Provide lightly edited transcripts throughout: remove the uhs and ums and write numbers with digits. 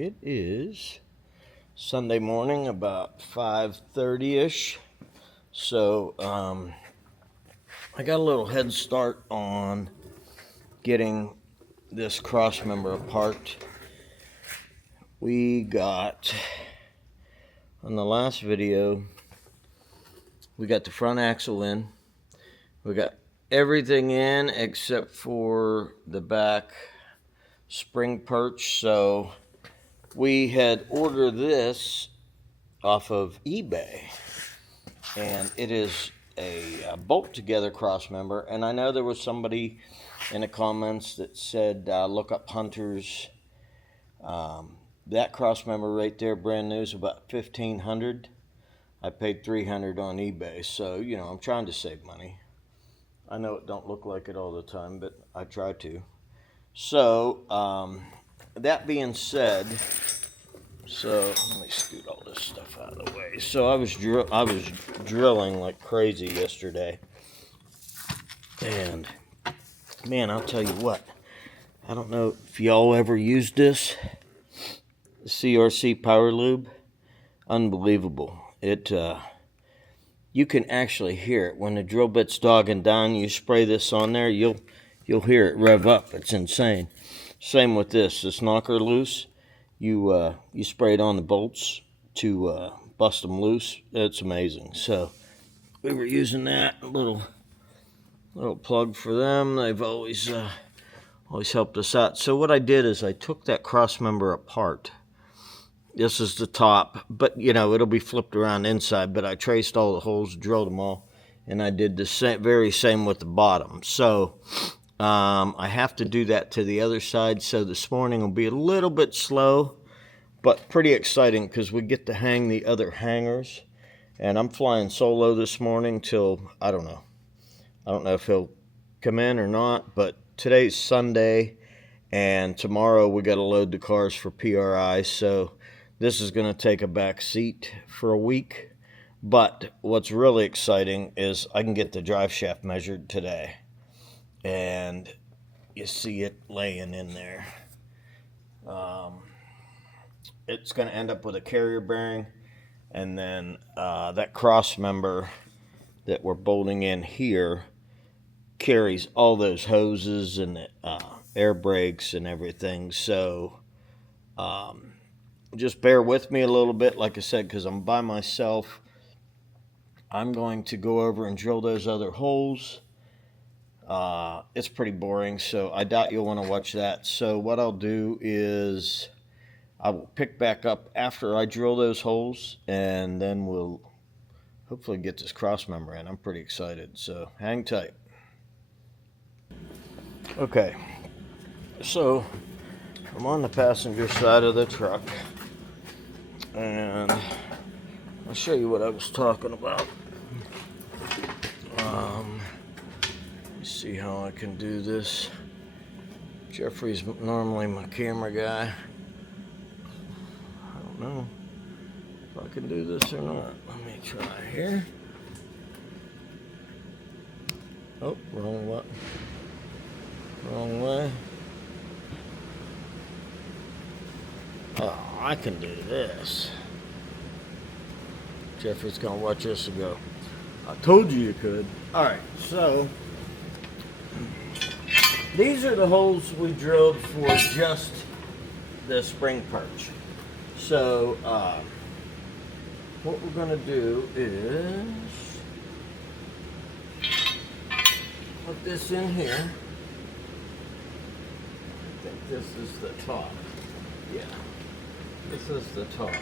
It is Sunday morning, about 5:30ish. So I got a little head start on getting this cross member apart. We got, on the last video, we got the front axle in. We got everything in except for the back spring perch. So we had ordered this off of eBay, and it is a bolt together cross member. And I know there was somebody in the comments that said look up Hunter's. That cross member right there, brand new, is about $1,500. I paid $300 on eBay, so you know I'm trying to save money. I know it don't look like it all the time, but I try to. So that being said, so let me scoot all this stuff out of the way. So I was drilling like crazy yesterday, and man, I'll tell you what. I don't know if y'all ever used this. The CRC Power Lube, unbelievable. It you can actually hear it when the drill bit's dogging down. You spray this on there, you'll hear it rev up. It's insane. Same with this knocker loose. You spray it on the bolts to bust them loose. It's amazing. So we were using that. A little plug for them. They've always helped us out. So what I did is I took that cross member apart. This is the top, but you know it'll be flipped around inside. But I traced all the holes, drilled them all, and I did the very same with the bottom. So I have to do that to the other side. So this morning will be a little bit slow, but pretty exciting because we get to hang the other hangers. And I'm flying solo this morning till I don't know if he'll come in or not. But today's Sunday, and tomorrow we got to load the cars for PRI. So this is going to take a back seat for a week. But what's really exciting is I can get the drive shaft measured today. And you see it laying in there. It's going to end up with a carrier bearing. And then that cross member that we're bolting in here carries all those hoses and air brakes and everything. So just bear with me a little bit, like I said, because I'm by myself. I'm going to go over and drill those other holes. It's pretty boring, so I doubt you'll want to watch that. So what I'll do is I will pick back up after I drill those holes, and then we'll hopefully get this cross member in. I'm pretty excited, so hang tight. Okay, so I'm on the passenger side of the truck, and I'll show you what I was talking about. Let's see how I can do this. Jeffrey's normally my camera guy. I don't know if I can do this or not. Let me try here. Oh, wrong button. Wrong way. Oh, I can do this. Jeffrey's gonna watch this and go, I told you could. Alright, so these are the holes we drilled for just the spring perch. So what we're gonna do is put this in here. I think this is the top. Yeah, this is the top.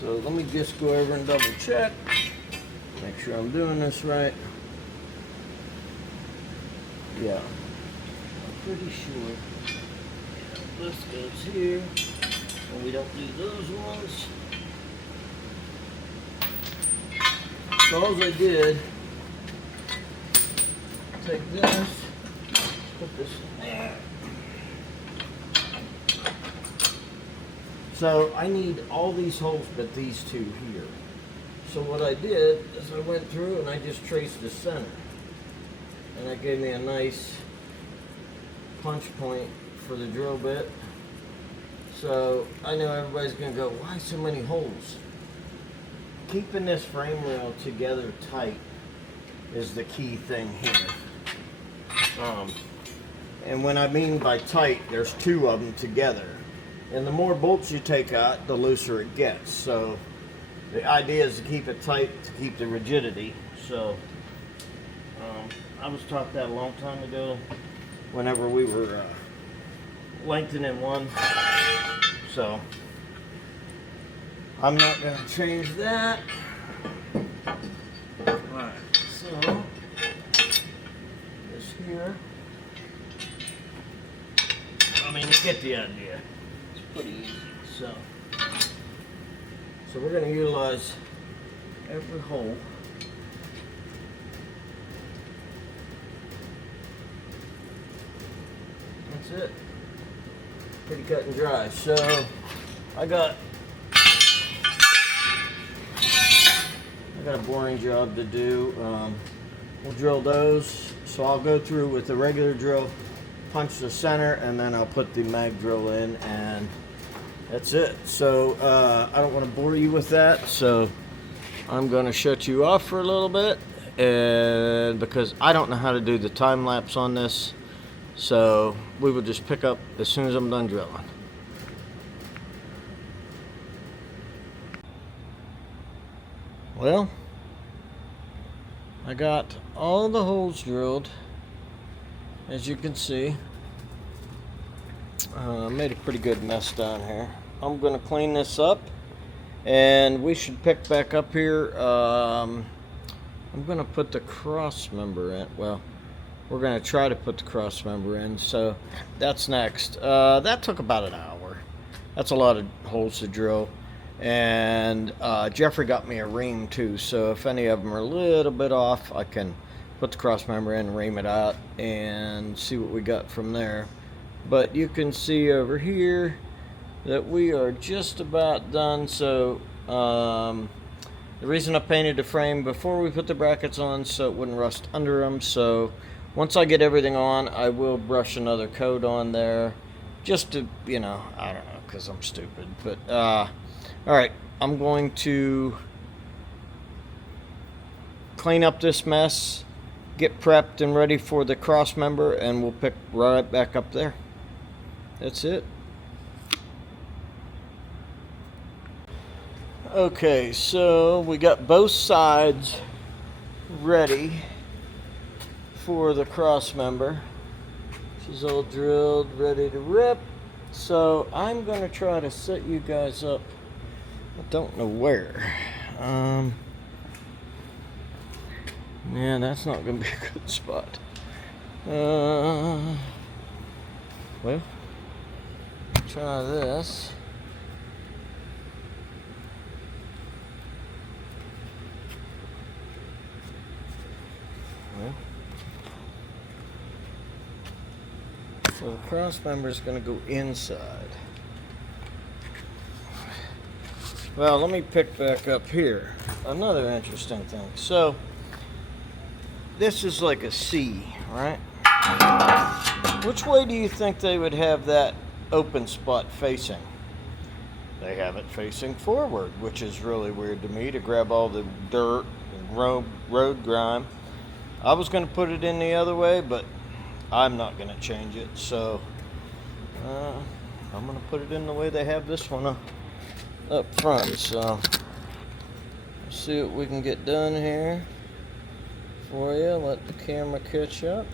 So let me just go over and double check. Make sure I'm doing this right. Yeah, I'm pretty sure. Yeah, this goes here, and we don't do those ones. So all I did, take this, put this in there. So I need all these holes but these two here. So what I did is I went through and I just traced the center. And that gave me a nice punch point for the drill bit. So I know everybody's gonna go, why so many holes? Keeping this frame rail together tight is the key thing here. And when I mean by tight, there's two of them together. And the more bolts you take out, the looser it gets. So the idea is to keep it tight to keep the rigidity. So I was taught that a long time ago whenever we were lengthening one. So I'm not going to change that. Alright, so this here. I mean, you get the idea. It's pretty easy. So we're going to utilize every hole. That's it. Pretty cut and dry. So I got a boring job to do. We'll drill those. So I'll go through with the regular drill, punch the center, and then I'll put the mag drill in, and that's it. So I don't want to bore you with that, so I'm going to shut you off for a little bit, and because I don't know how to do the time lapse on this, so we will just pick up as soon as I'm done drilling. Well, I got all the holes drilled, as you can see. Made a pretty good mess down here. I'm going to clean this up, and we should pick back up here. I'm going to put the cross member in. Well, we're going to try to put the cross member in, so that's next. That took about an hour. That's a lot of holes to drill. And Jeffrey got me a ream too, so if any of them are a little bit off, I can put the cross member in, ream it out, and see what we got from there. But you can see over here that we are just about done. So the reason I painted the frame before we put the brackets on, so it wouldn't rust under them. So once I get everything on, I will brush another coat on there, just to, you know, I don't know, because I'm stupid. But alright, I'm going to clean up this mess, get prepped and ready for the cross member, and we'll pick right back up there. That's it. Okay, so we got both sides ready for the cross member. She's all drilled, ready to rip. So I'm going to try to set you guys up. I don't know where. Yeah, that's not going to be a good spot. Well, try this. Well, so the cross member is going to go inside. Well, let me pick back up here. Another interesting thing. So, this is like a C, right? Which way do you think they would have that open spot facing? They have it facing forward, which is really weird to me, to grab all the dirt and road grime. I was going to put it in the other way, but I'm not going to change it. So, I'm going to put it in the way they have this one up front. So let's see what we can get done here for you. Let the camera catch up.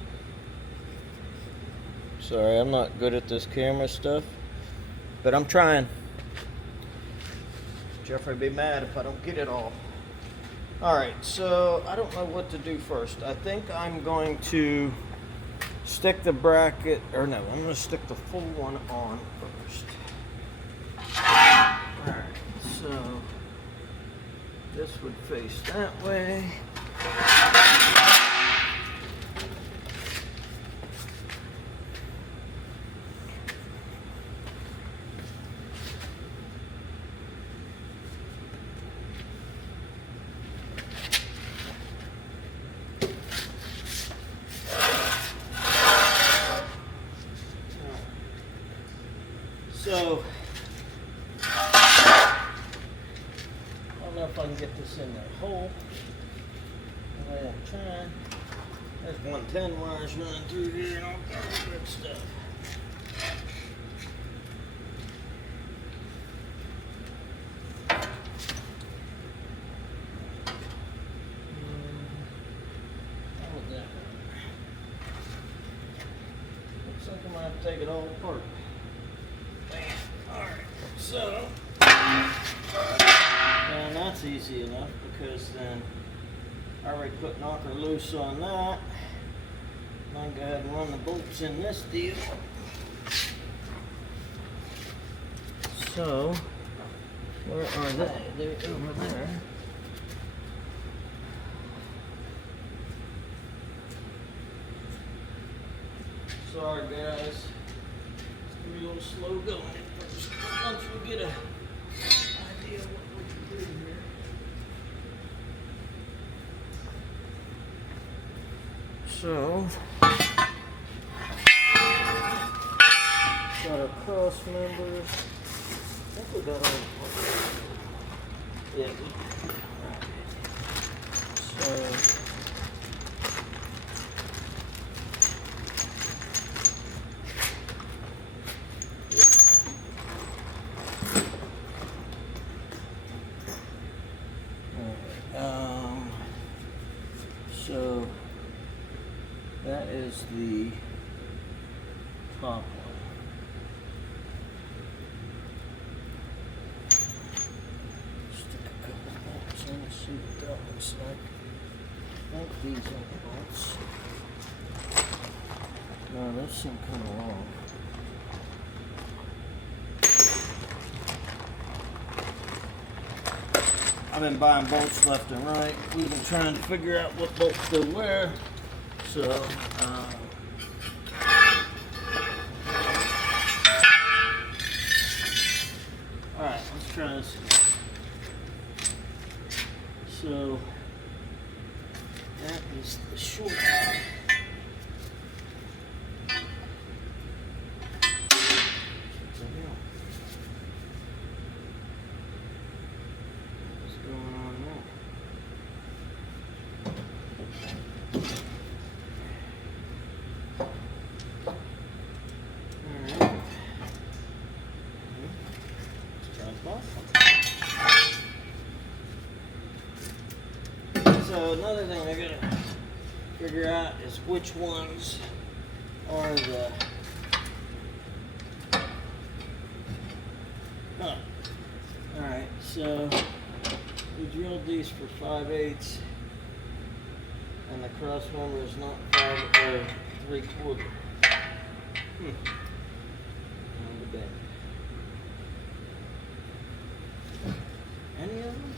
Sorry, I'm not good at this camera stuff, but I'm trying. Jeffrey will be mad if I don't get it all. Alright, so I don't know what to do first. I think I'm going to stick the bracket, or no, I'm going to stick the full one on first. Alright, so this would face that way. So trying. There's 110 wires running through here and all kinds of good stuff. Looks like I might have to take it all apart. Alright, so and that's easy enough because then I already put knocker loose on that. And I can go ahead and run the bolts in this deal. So where are they? They're over there. Sorry guys, it's gonna be a little slow going at first. Once we get an idea of what we can do here. So, got our cross members. I think we got all. Yeah. So. So that is the top one. Stick a couple bolts in and see what that looks like. I think these are the bolts. No, those seem kind of long. I've been buying bolts left and right. We've been trying to figure out what bolts to wear. So, alright, let's try this. So, that is the short one. So another thing I gotta figure out is which ones are the Alright, so we drilled these for 5/8 and the cross member is not 5 or 3/4. On the bed. Any of them?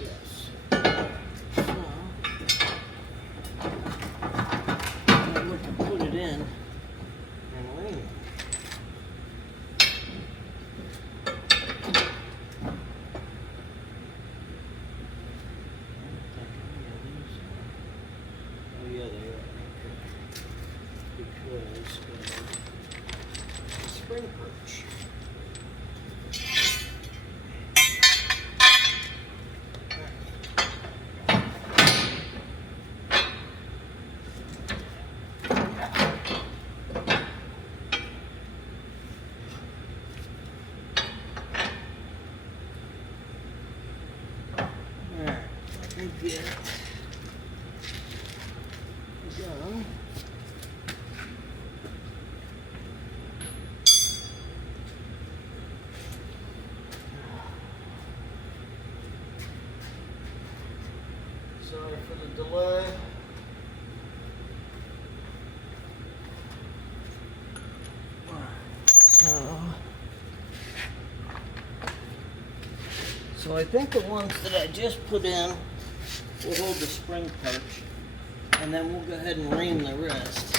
Yes. So, we can put it in and lean it. Oh yeah, they are. Okay. Because of the spring perch. Get done. Sorry for the delay. So I think the ones that I just put in will hold the spring perch, and then we'll go ahead and ream the rest.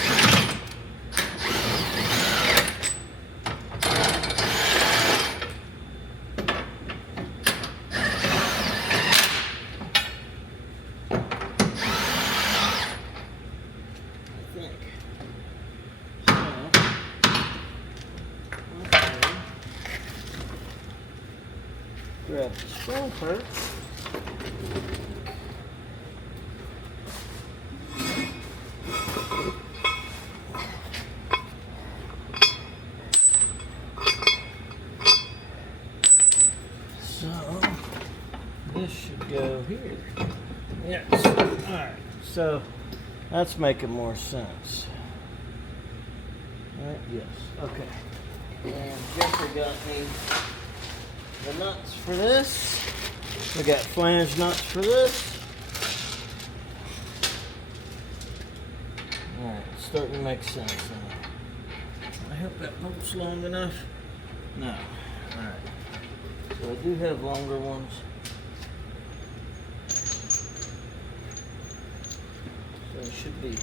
Grab the spring perch. So this should go here. Yes. Alright, so that's making more sense. Alright, yes. Okay. And Jeffrey got me the nuts for this. We got flange nuts for this. Alright, it's starting to make sense now. I hope that bolt's long enough. No. Alright. So I do have longer ones. So it should be.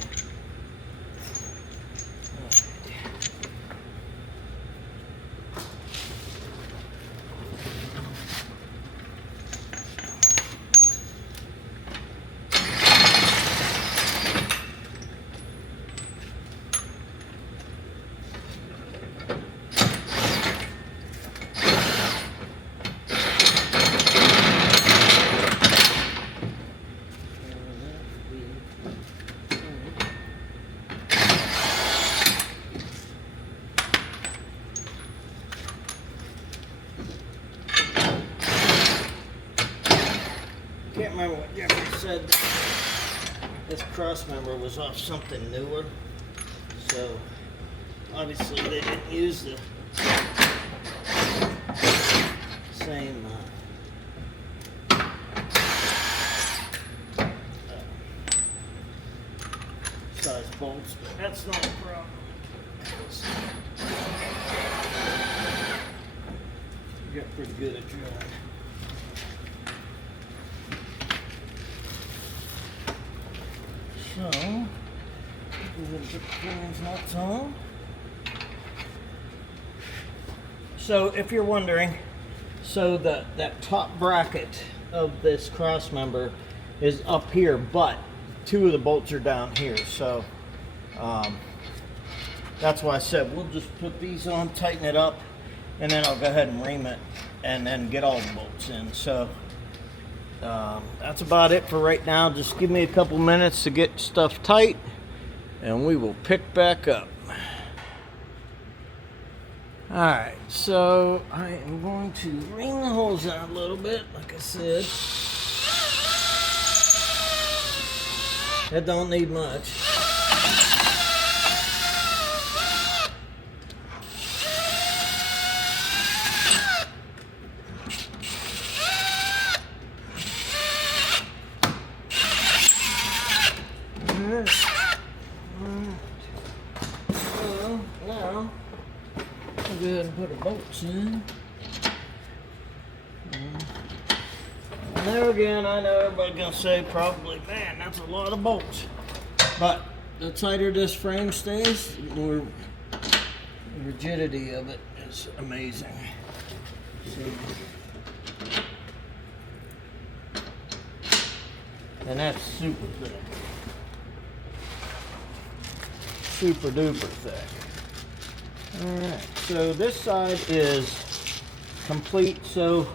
Can't remember what Jeffrey said. This crossmember was off something newer, so obviously they didn't use the same size bolts, but that's not a problem. You got pretty good at drilling. So, we're going to put the flange nuts on. So, if you're wondering, so that top bracket of this cross member is up here, but two of the bolts are down here. So, that's why I said we'll just put these on, tighten it up, and then I'll go ahead and ream it, and then get all the bolts in. So, that's about it for right now. Just give me a couple minutes to get stuff tight and we will pick back up. Alright, so I am going to ream the holes out a little bit, like I said. That don't need much. Go ahead and put our bolts in. And there again, I know everybody's gonna say probably, man, that's a lot of bolts. But the tighter this frame stays, the more the rigidity of it is amazing. So, and that's super thick. Super duper thick. Alright, so this side is complete, so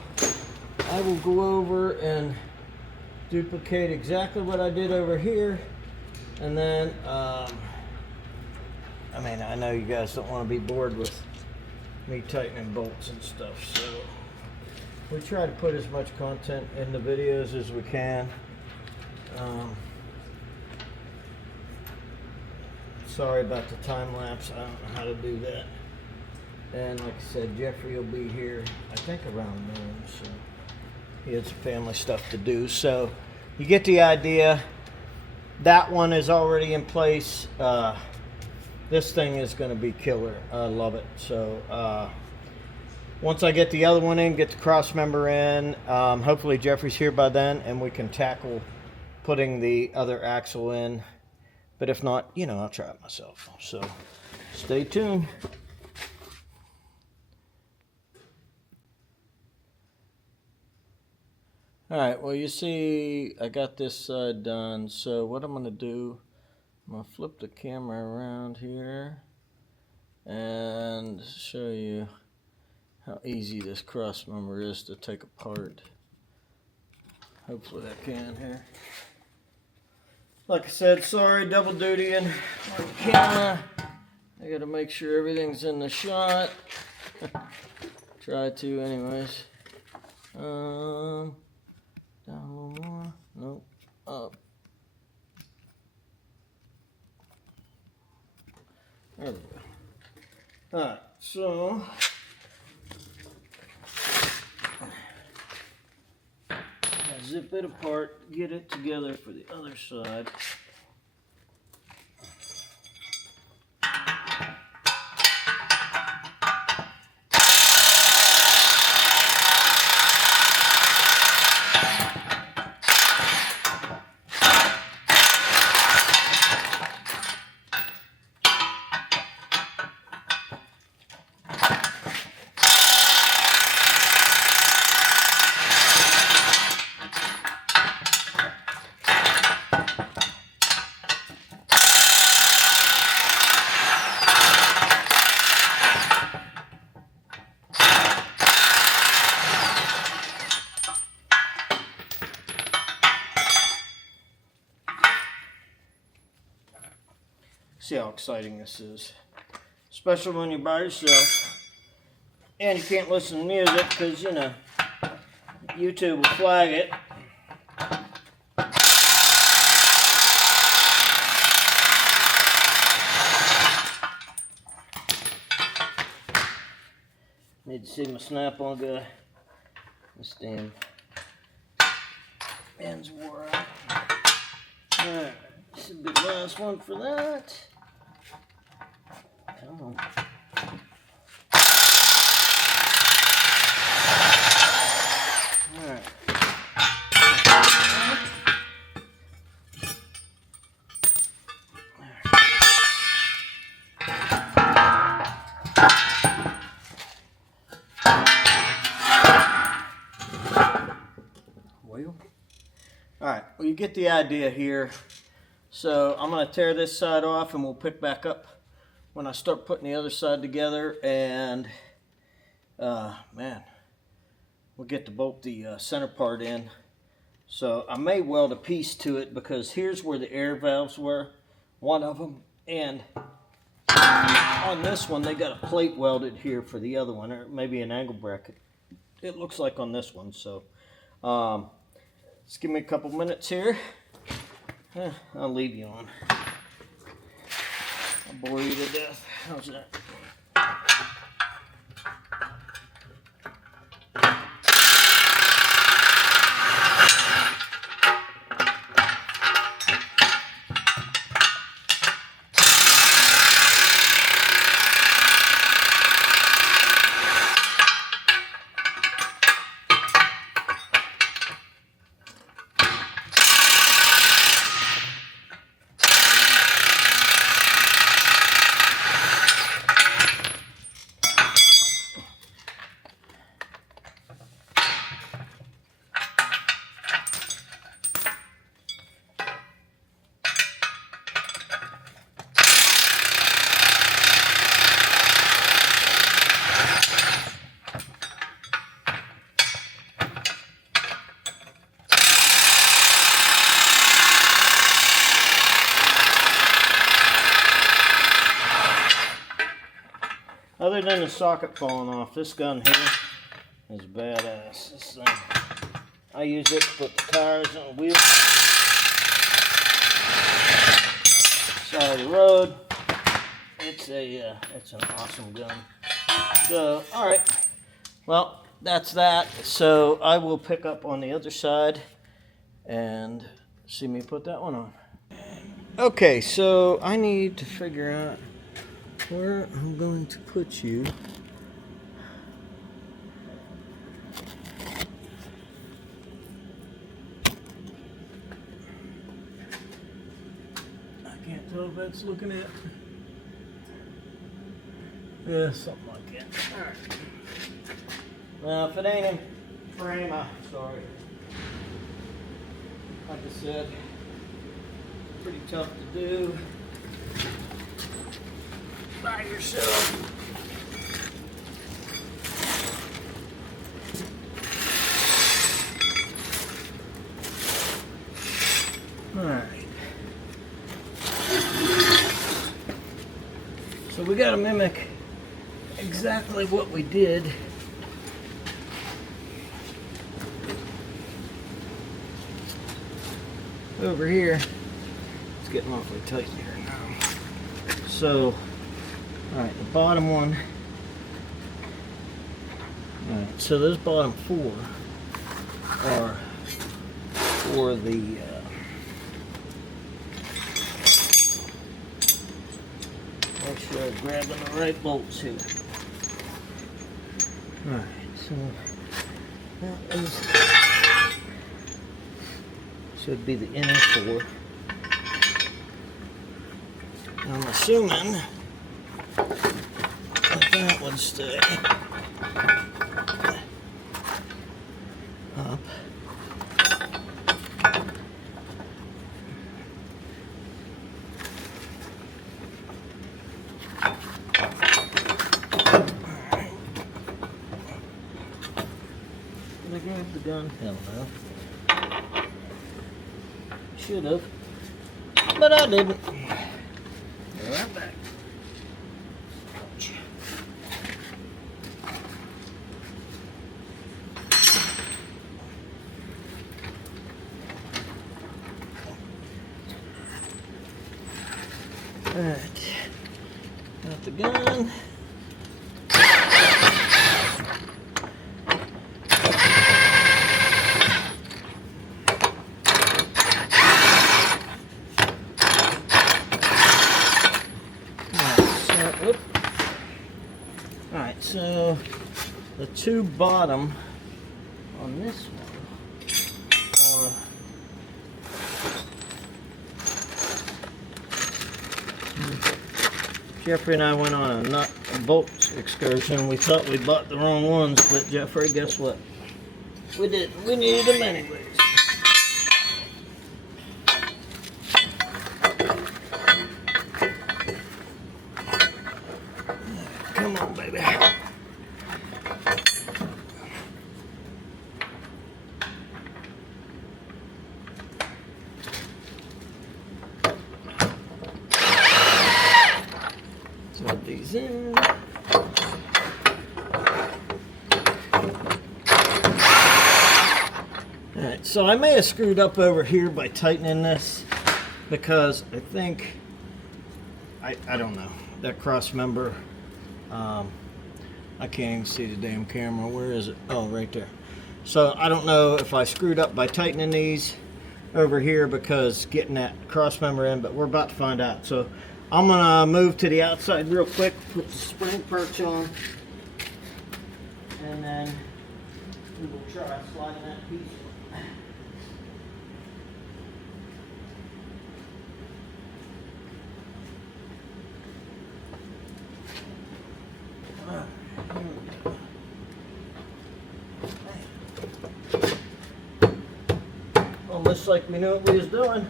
I will go over and duplicate exactly what I did over here, and then, I mean, I know you guys don't want to be bored with me tightening bolts and stuff, so we try to put as much content in the videos as we can. Sorry about the time lapse, I don't know how to do that. And like I said, Jeffrey will be here, I think around noon, so he has some family stuff to do. So you get the idea. That one is already in place. This thing is going to be killer. I love it. So once I get the other one in, get the cross member in, hopefully Jeffrey's here by then and we can tackle putting the other axle in. But if not, you know, I'll try it myself. So stay tuned. All right, well, you see, I got this side done. So what I'm going to do, I'm going to flip the camera around here and show you how easy this cross member is to take apart. Hopefully I can here. Like I said, sorry, double dutying on the camera. I gotta make sure everything's in the shot. Try to anyways. Down a little more. Nope. Up. There we go. Alright, so zip it apart, get it together for the other side. See how exciting this is, especially when you're by yourself and you can't listen to music because, you know, YouTube will flag it. Need to see my Snap-on guy. This damn ends wore out. Alright, this will be the last one for that. Come on. Alright. Alright, well, you get the idea here. So I'm going to tear this side off and we'll pick back up when I start putting the other side together, and man, we'll get to bolt the center part in. So I may weld a piece to it because here's where the air valves were, one of them, and on this one they got a plate welded here for the other one, or maybe an angle bracket. It looks like on this one. So just give me a couple minutes here. I'll leave you on. I'll bore you to death. How's that? Other than the socket falling off, this gun here is badass. This thing, I use it to put the tires on the wheel. Side of the road. It's an awesome gun. So, all right. Well, that's that. So I will pick up on the other side and see me put that one on. Okay, so I need to figure out where I'm going to put you. I can't tell if that's looking at. Yeah, something like that. Alright. Now, if it ain't in frame, I'm sorry. Like I said, pretty tough to do by yourself. Alright. So we got to mimic exactly what we did over here. It's getting awfully tight here now. So, alright, the bottom one. Alright, so those bottom four are for the make sure I'm grabbing the right bolts here. Alright, so that is, should be the inner four. I'm assuming that would stay up. Did I grab the gun? Hell no. Should have, but I didn't. Right back. Ouch. Alright, got the gun. Alright, so the two bottom on this one are Jeffrey and I went on a nut and bolt excursion. We thought we bought the wrong ones, but Jeffrey, guess what? We didn't. We needed them anyways. Come on, baby. Put these in. Alright, so I may have screwed up over here by tightening this because I think, I don't know, that cross member, I can't even see the damn camera. Where is it? Oh, right there. So I don't know if I screwed up by tightening these over here because getting that cross member in, but we're about to find out. So I'm gonna move to the outside real quick, put the spring perch on, and then we will try sliding that piece. Almost like we knew what we was doing.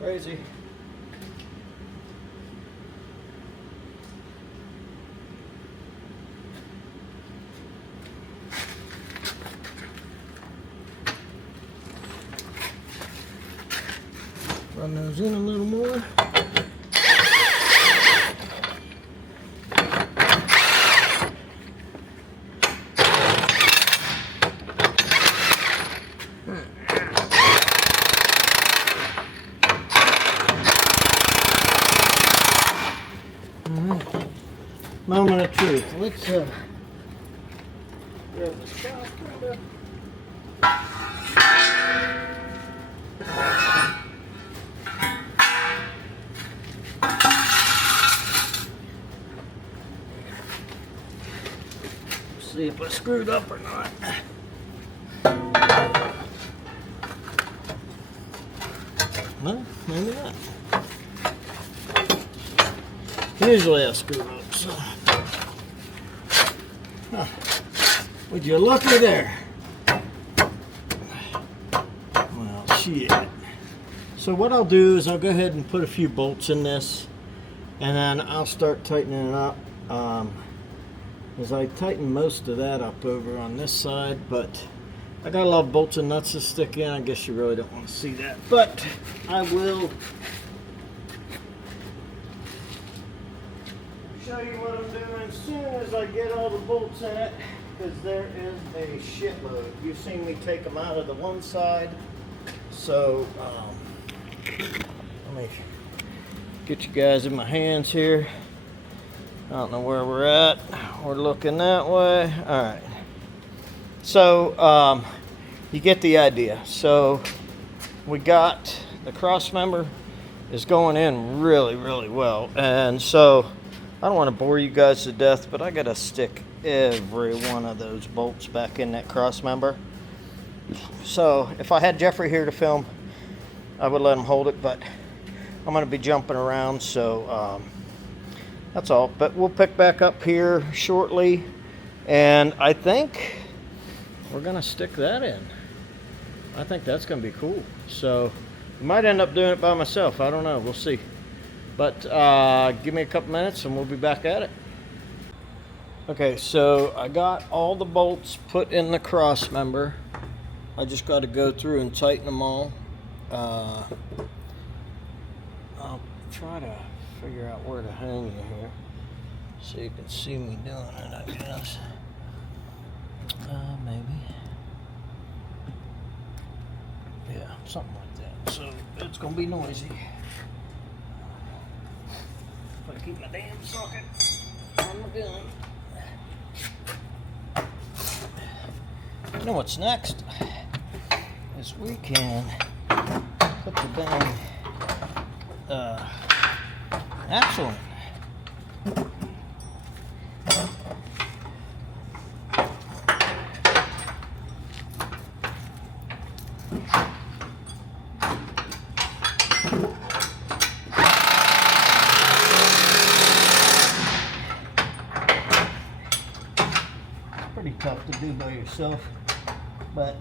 Crazy. Run those in a little more. Moment of truth. Let's grab this crossmember. See if I screwed up or not. No, maybe not. Usually I screw up, so. Huh. Would you look at there? Well, shit. So what I'll do is I'll go ahead and put a few bolts in this, and then I'll start tightening it up. As I tighten most of that up over on this side, but I got a lot of bolts and nuts to stick in. I guess you really don't want to see that, but I will show you what I'm doing as soon as I get all the bolts in it, because there is a shitload. You've seen me take them out of the one side, so let me get you guys in my hands here. I don't know where we're at. We're looking that way. All right. So you get the idea. So we got the cross member is going in really, really well, and so I don't want to bore you guys to death, but I gotta stick every one of those bolts back in that cross member. So if I had Jeffrey here to film, I would let him hold it, but I'm gonna be jumping around, so that's all. But we'll pick back up here shortly, and I think we're gonna stick that in. I think that's gonna be cool. So I might end up doing it by myself. I don't know. We'll see. But give me a couple minutes and we'll be back at it. Okay, so I got all the bolts put in the cross member. I just got to go through and tighten them all. I'll try to figure out where to hang you here so you can see me doing it, I guess. Maybe. Yeah, something like that. So it's going to be noisy. Gotta keep my damn socket on my gun. You know what's next? Is we can put the dang axle in. Pretty tough to do by yourself, but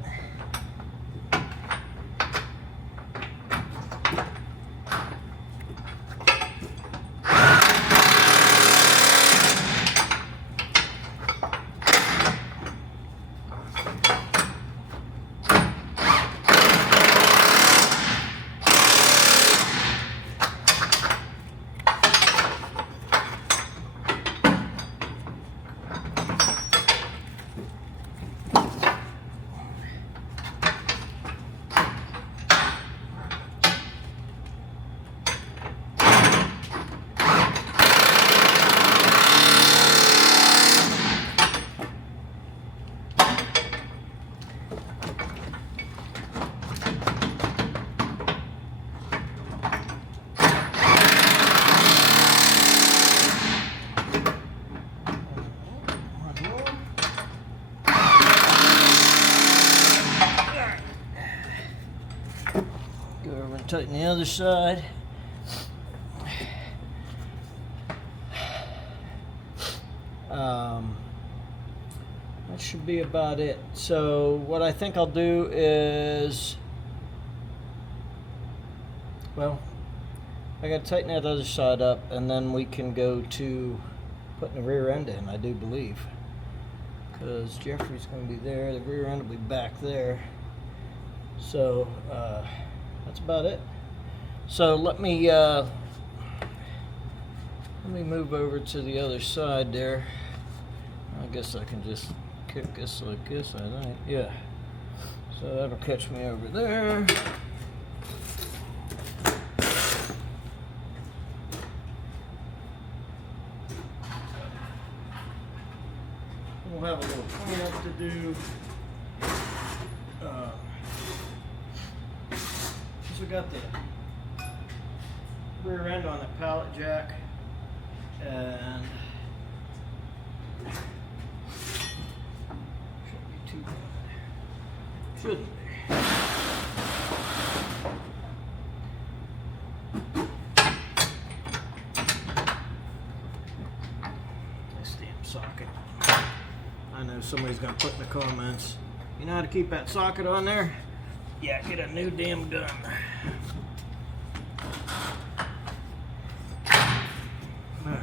tighten the other side. That should be about it. So what I think I'll do is, well, I gotta tighten that other side up, and then we can go to putting the rear end in, I do believe, because Jeffrey's going to be there, the rear end will be back there. So that's about it. So let me move over to the other side there. I guess I can just kick this like this, I think. Yeah. So that'll catch me over there. We'll have a little cleanup to do. So we got the rear end on the pallet jack, and shouldn't be too bad. Shouldn't be. This damn socket. I know somebody's gonna put in the comments, you know how to keep that socket on there? Yeah, get a new damn gun. There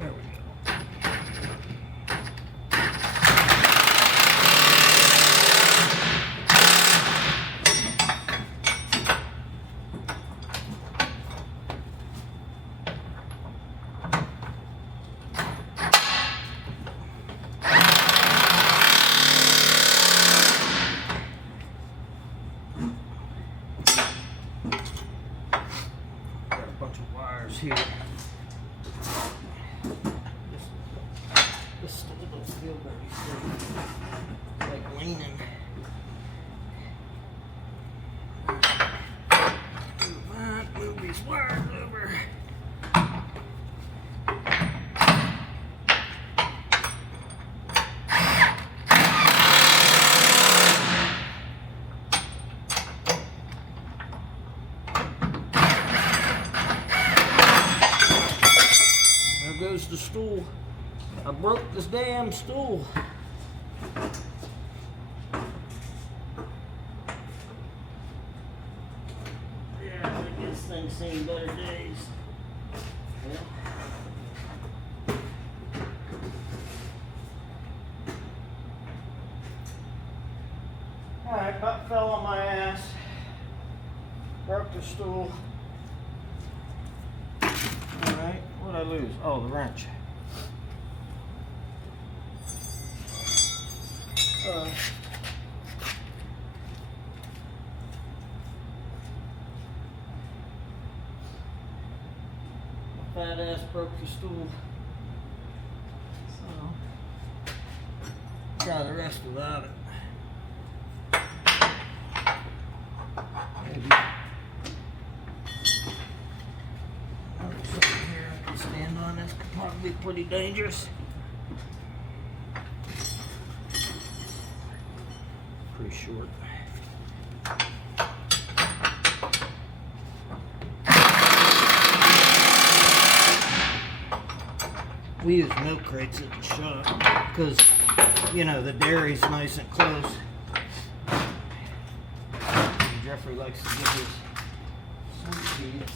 we go. stool. I broke this damn stool. Yeah, I guess things seen better days. Yeah. Alright, about fell on my ass. Broke the stool. Alright, what'd I lose? Oh, the wrench. My fat ass broke the stool. So, try the rest without it. Maybe. Something here I can stand on. This could probably be pretty dangerous. Pretty short. We use milk crates at the shop because, you know, the dairy's nice and close. Jeffrey likes to give his sweet peas.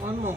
One more.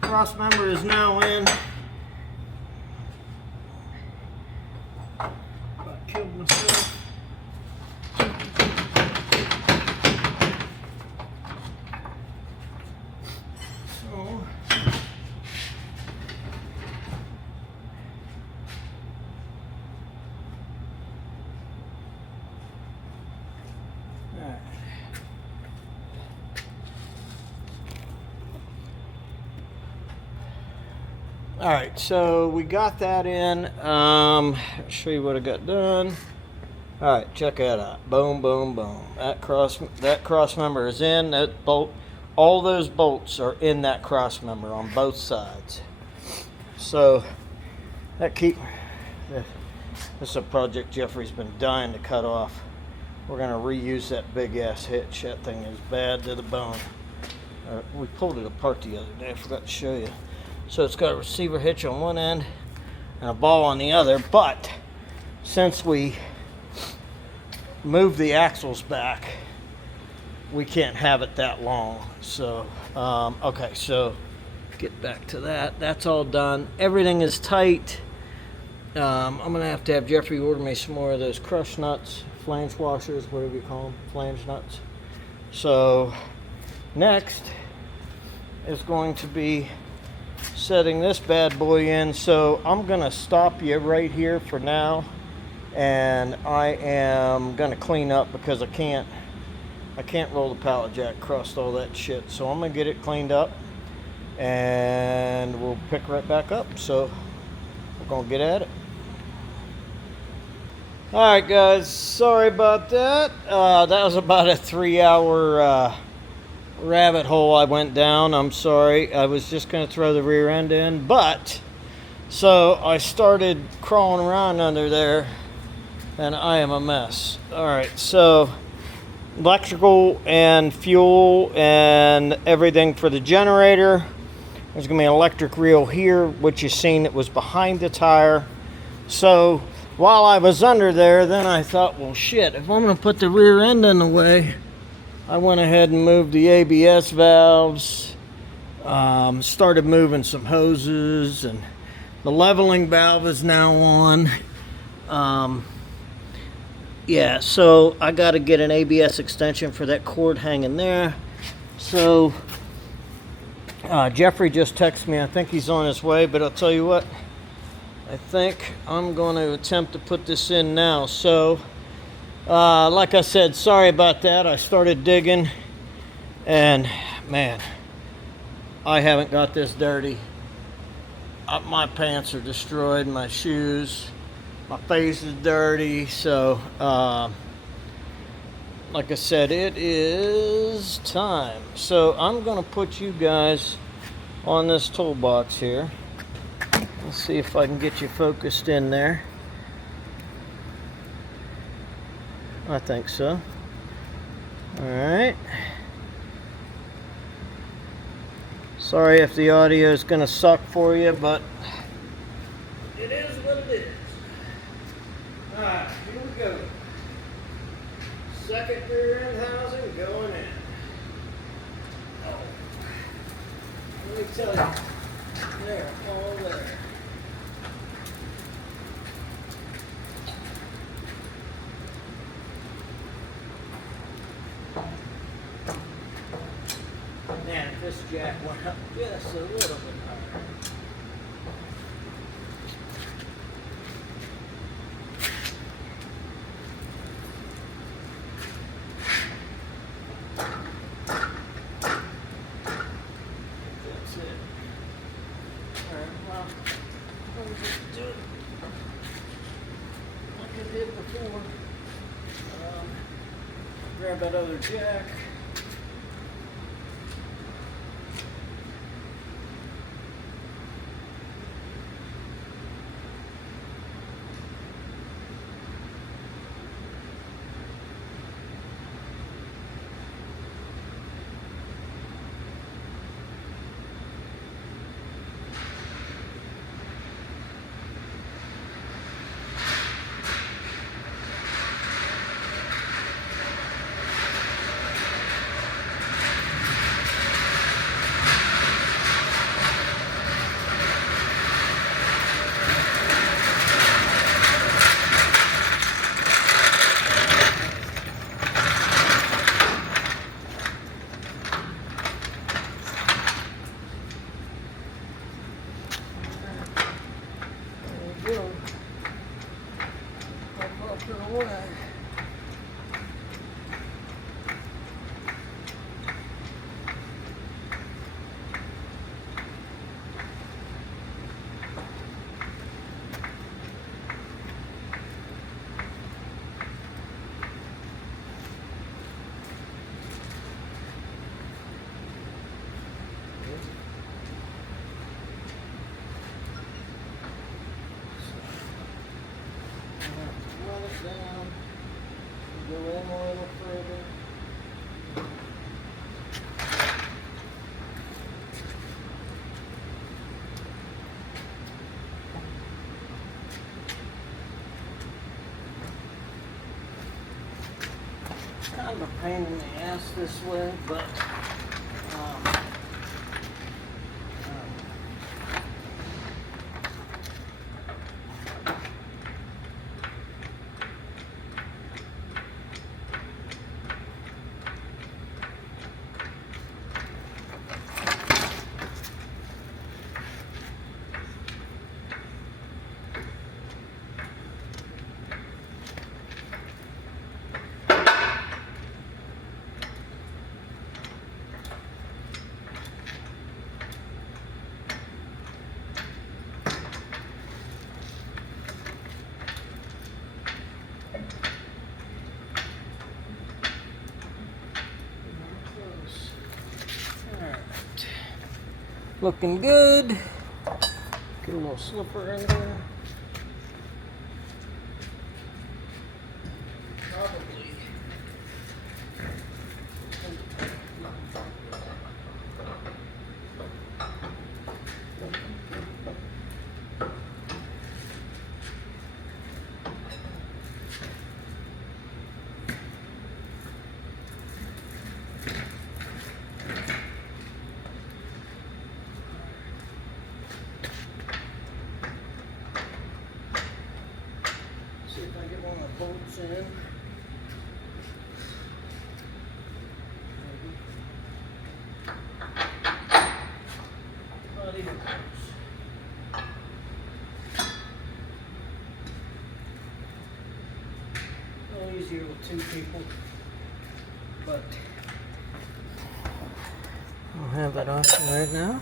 Crossmember is now in. About killed myself. So all right, so we got that in. I'll show you what I got done. All right, check that out. Boom, boom, boom. That cross member is in. That bolt, all those bolts are in that cross member on both sides. So that this is a project Jeffrey's been dying to cut off. We're gonna reuse that big ass hitch. That thing is bad to the bone. We pulled it apart the other day. I forgot to show you. So it's got a receiver hitch on one end and a ball on the other, but since we moved the axles back, we can't have it that long. So, okay, so get back to that. That's all done. Everything is tight. I'm gonna have to have Jeffrey order me some more of those crush nuts, flange washers, whatever you call them, flange nuts. So next is going to be setting this bad boy in. So I'm gonna stop you right here for now, and I am gonna clean up because I can't roll the pallet jack across all that shit. So I'm gonna get it cleaned up and we'll pick right back up. So we're gonna get at it. All right, guys, sorry about that. That was about a 3-hour rabbit hole I went down. I'm sorry. I was just going to throw the rear end in, but so I started crawling around under there and I am a mess. All right, so electrical and fuel and everything for the generator. There's going to be an electric reel here, which you seen that was behind the tire. So while I was under there, then I thought, well, shit, if I'm going to put the rear end in the way, I went ahead and moved the ABS valves, started moving some hoses, and the leveling valve is now on. Yeah, so I got to get an ABS extension for that cord hanging there. So Jeffrey just texted me. I think he's on his way, but I'll tell you what, I think I'm going to attempt to put this in now. So like I said, sorry about that. I started digging, and man, I haven't got this dirty. My pants are destroyed, my shoes, my face is dirty. So like I said, it is time. So I'm gonna put you guys on this toolbox here. Let's see if I can get you focused in there. I think so. All right. Sorry if the audio is gonna suck for you, but it is what it is. All right, here we go. Second rear end housing going in. Oh. Let me tell you, they're all there. Man, if this jack went up just a little bit higher. Grab that other jack. Down, go in a little further. Kind of a pain in the ass this way, but looking good. Get a little slipper in there. Probably bolts in. Not even close. A little easier with two people, but I'll have that off right now.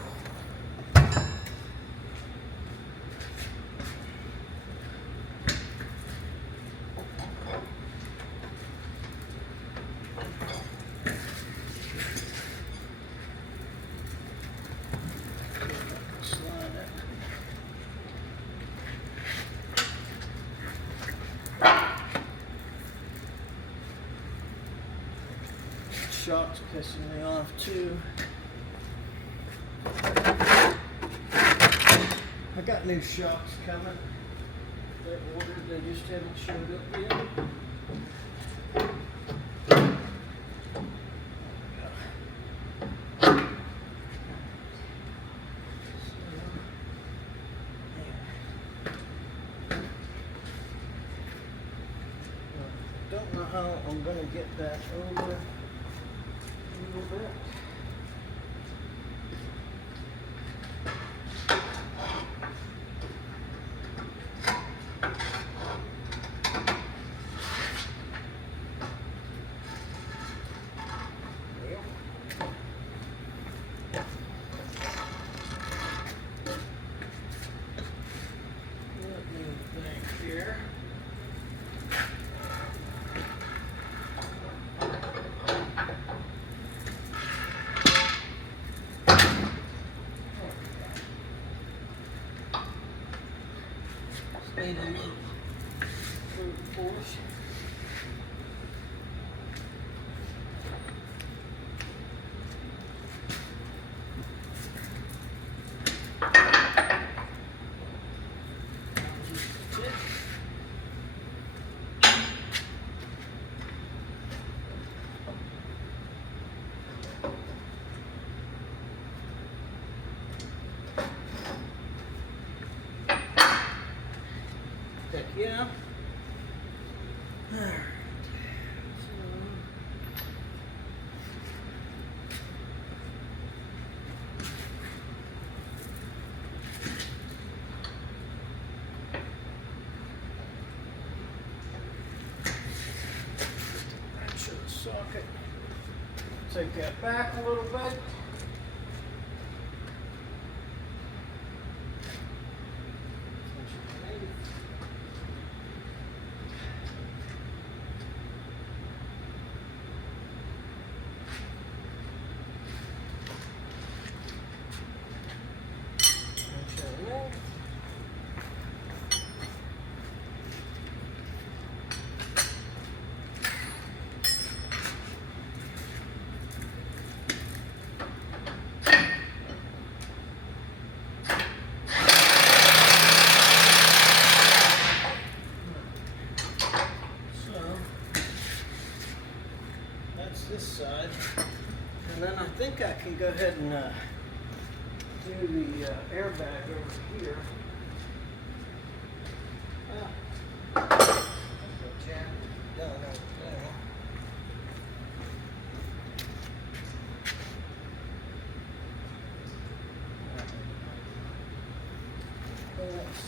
Shock's pissing me off too. I got new shocks coming. They're ordered, they just haven't showed up yet. Don't know how I'm going to get that over a little bit. Need a little brute force. Heck yeah. Alright. Wrench of the socket. Take that back a little bit. This side, and then I think I can go ahead and do the airbag over here. Jam it down over there. Let's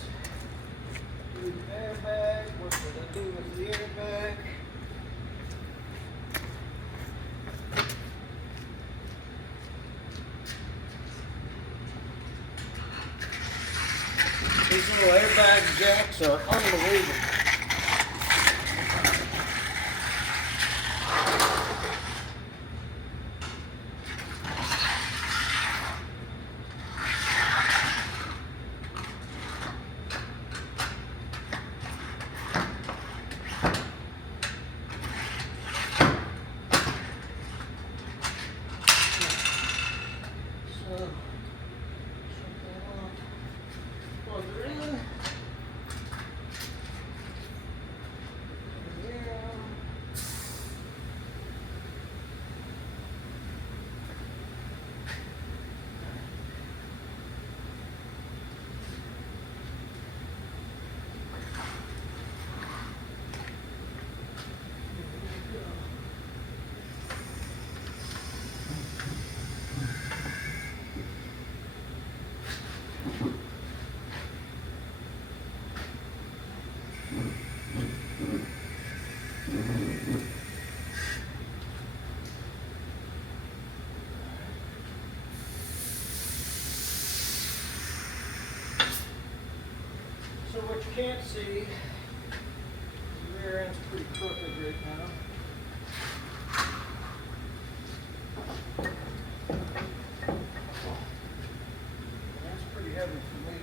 do the airbag. What did I do with the airbag? These little airbag jacks are unbelievable. So what you can't see, the rear end's pretty crooked right now. That's pretty heavy for me.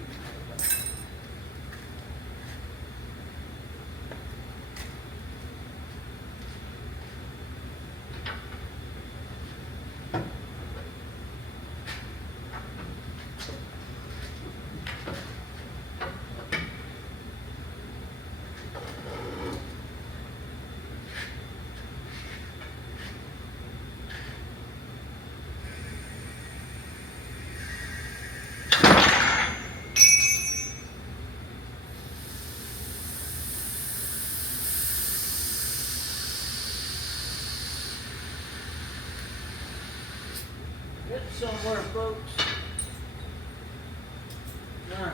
Get somewhere, folks. All right.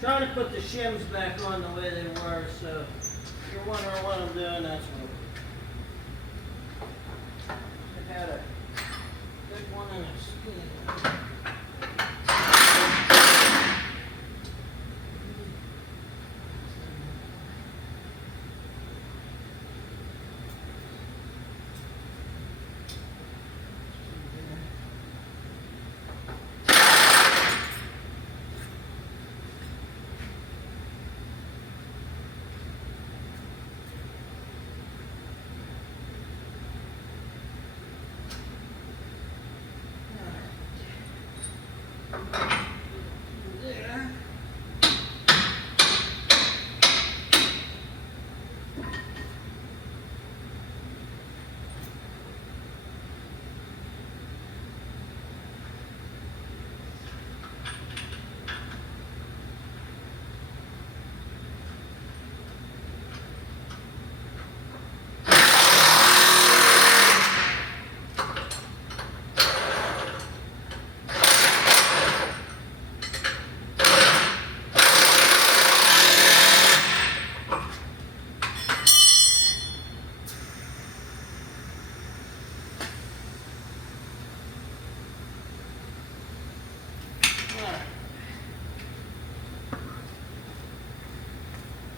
Trying to put the shims back on the way they were, so if you're wondering what I'm doing, that's what I had a big one in a skin.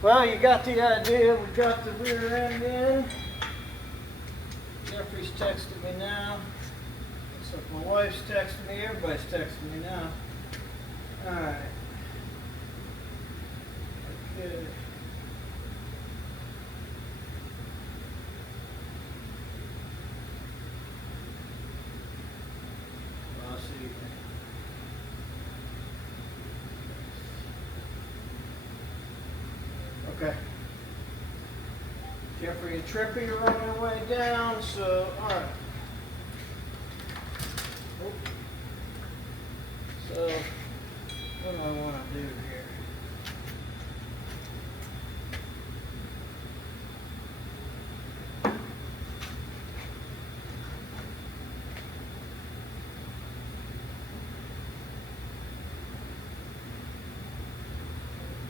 Well, you got the idea. We got the rear end in. Jeffrey's texting me now. Looks like my wife's texting me. Everybody's texting me now. Alright. Okay. I'll see. Okay. Jeffrey and Trippy are on their way down, so, alright. So, what do I want to do here?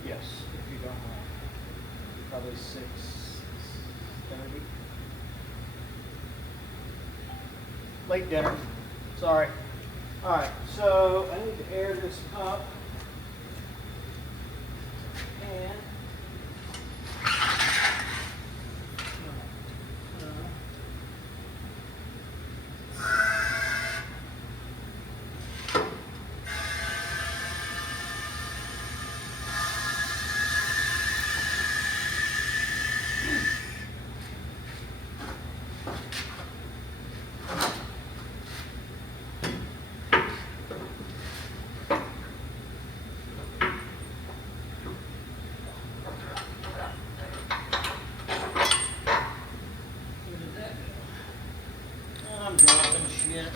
Yes, if you don't mind. Probably 6, Dirty. Late dinner. Sorry. Alright, so I need to air this up. And I'm dropping shit.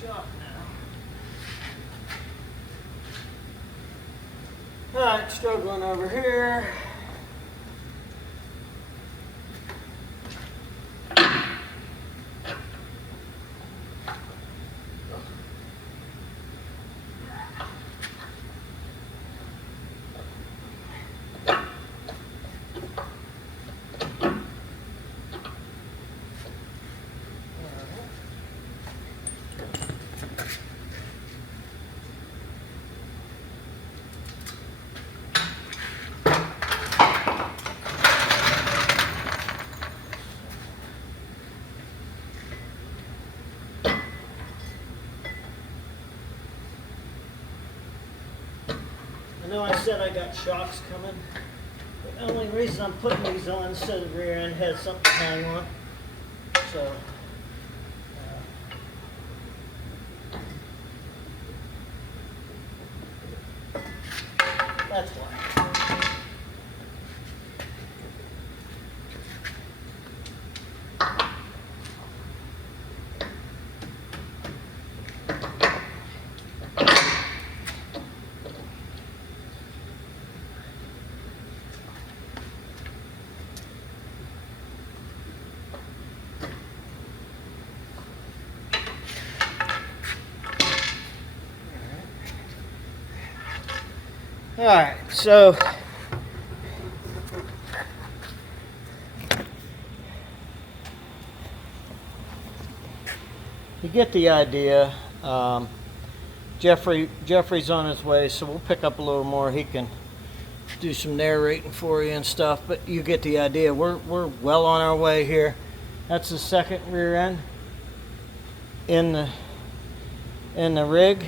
Shop now. Alright, struggling over here. I know I said I got shocks coming. The only reason I'm putting these on instead of the rear end has something to hang on. So, that's why. All right, so you get the idea. Jeffrey's on his way, so we'll pick up a little more. He can do some narrating for you and stuff, but you get the idea. We're well on our way here. That's the second rear end in the rig.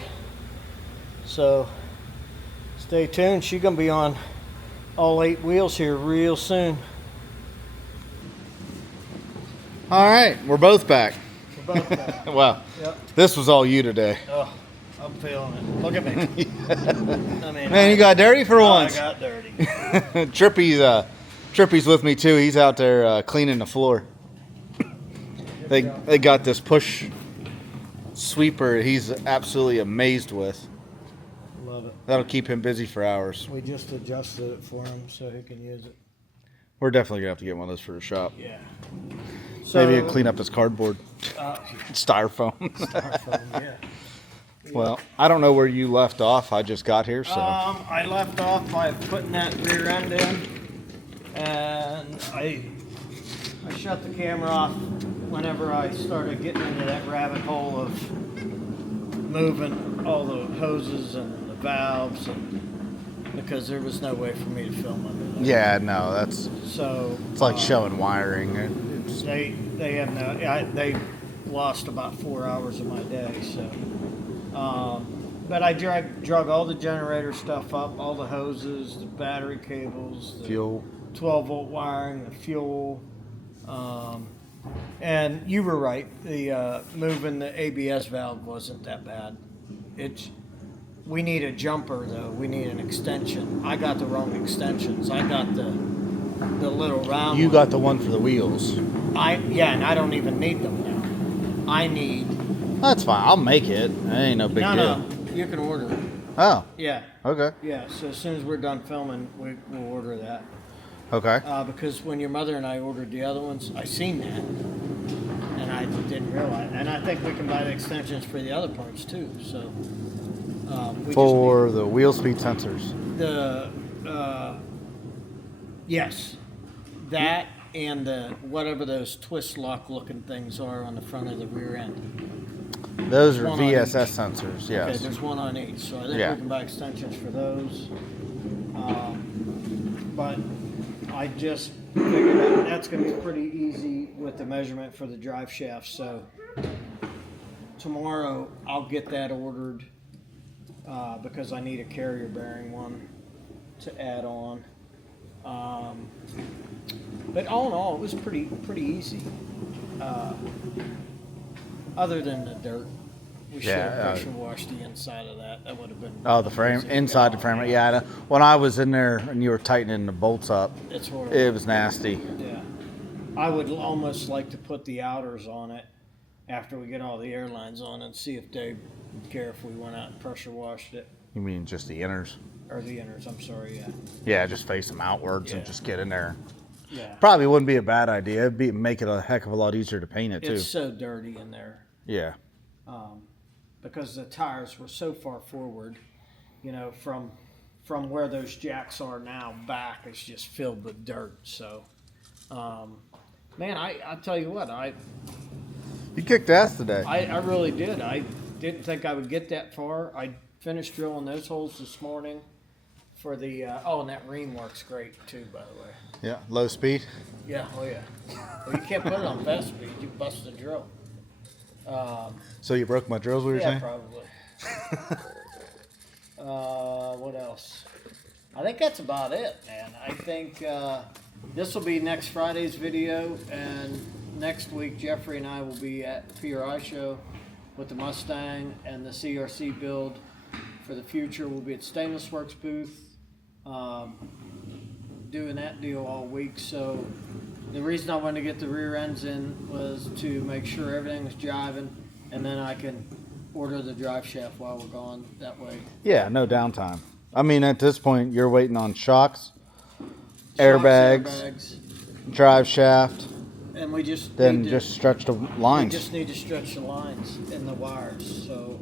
So stay tuned. She's gonna be on all 8 wheels here real soon. All right, we're both back. We're both back. Wow. Yep. This was all you today. Oh, I'm feeling it. Look at me. I mean, Man, you got dirty for once. I got dirty. Trippy's with me too. He's out there cleaning the floor. They got this push sweeper he's absolutely amazed with. Love it. That'll keep him busy for hours. We just adjusted it for him so he can use it. We're definitely gonna have to get one of those for the shop. Yeah. So, Maybe clean up his cardboard. Styrofoam. Styrofoam, yeah. Well, I don't know where you left off. I just got here, so. I left off by putting that rear end in, and I shut the camera off whenever I started getting into that rabbit hole of moving all the hoses and the valves, and because there was no way for me to film under that. Yeah, no, that's. So It's like showing wiring. They have no. They lost about 4 hours of my day. So, but I drug all the generator stuff up, all the hoses, the battery cables, the Fuel. 12-volt wiring, the fuel. And you were right. The moving the ABS valve wasn't that bad. We need a jumper though. We need an extension. I got the wrong extensions. I got the little round. You one. got the one for the wheels. And I don't even need them now. I need That's fine. I'll make it. That ain't no big deal. No, you can order it. Oh, Yeah. okay. Yeah, so as soon as we're done filming, we'll order that. Okay. Because when your mother and I ordered the other ones, I seen that, and I didn't realize. And I think we can buy the extensions for the other parts too. So we For the wheel speed sensors. Yes, that and the whatever those twist lock looking things are on the front of the rear end. Those are One on VSS each. sensors, Okay, yes. there's one on each, so I think Yeah. we can buy extensions for those. But I just figured that's going to be pretty easy with the measurement for the drive shaft. So tomorrow I'll get that ordered because I need a carrier bearing one to add on. But all in all, it was pretty easy. Other than the dirt. We should have pressure washed the inside of that. That would have been. Oh, the frame, inside the frame. Yeah, I know. When I was in there and you were tightening the bolts up, It's horrible. it was nasty. Yeah. I would almost like to put the outers on it after we get all the airlines on and see if they care if we went out and pressure washed it. You mean just the inners? Or the inners, I'm sorry, yeah. Yeah, just face them outwards Yeah. and just get in there. Yeah. Probably wouldn't be a bad idea. It'd make it a heck of a lot easier to paint it too. It's so dirty in there. Yeah. Because the tires were so far forward, from where those jacks are now back, it's just filled with dirt. So, man, I tell you what, You kicked ass today. I really did. I didn't think I would get that far. I finished drilling those holes this morning for the, and that ream works great too, by the way. Yeah, low speed. Yeah, oh yeah. Well, you can't put it on fast speed. You bust the drill. So you broke my drills, what you're Yeah, saying? probably. What else? I think that's about it, man. I think this will be next Friday's video, and next week Jeffrey and I will be at the PRI show with the Mustang and the CRC build for the future. We'll be at Stainless Works booth doing that deal all week. So the reason I wanted to get the rear ends in was to make sure everything was jiving, and then I can order the drive shaft while we're gone. That way, Yeah, no downtime. I mean, at this point, you're waiting on shocks, airbags, drive shaft, and we just then need to, just stretch the we lines. just need to stretch the lines and the wires. So,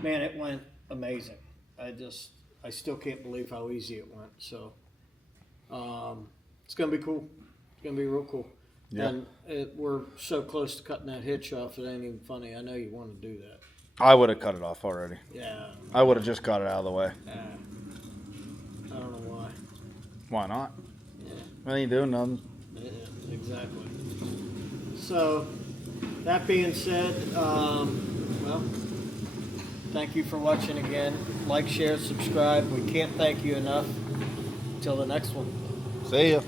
man, it went amazing. I still can't believe how easy it went. So, it's gonna be cool. It's gonna be real cool. Yeah. And we're so close to cutting that hitch off, it ain't even funny. I know you want to do that. I would have cut it off already. Yeah. I would have just got it out of the way. I don't know why. Why not? Yeah. I ain't doing nothing. Yeah, exactly. So, that being said, well, thank you for watching again. Like, share, subscribe. We can't thank you enough. Till the next one. See ya.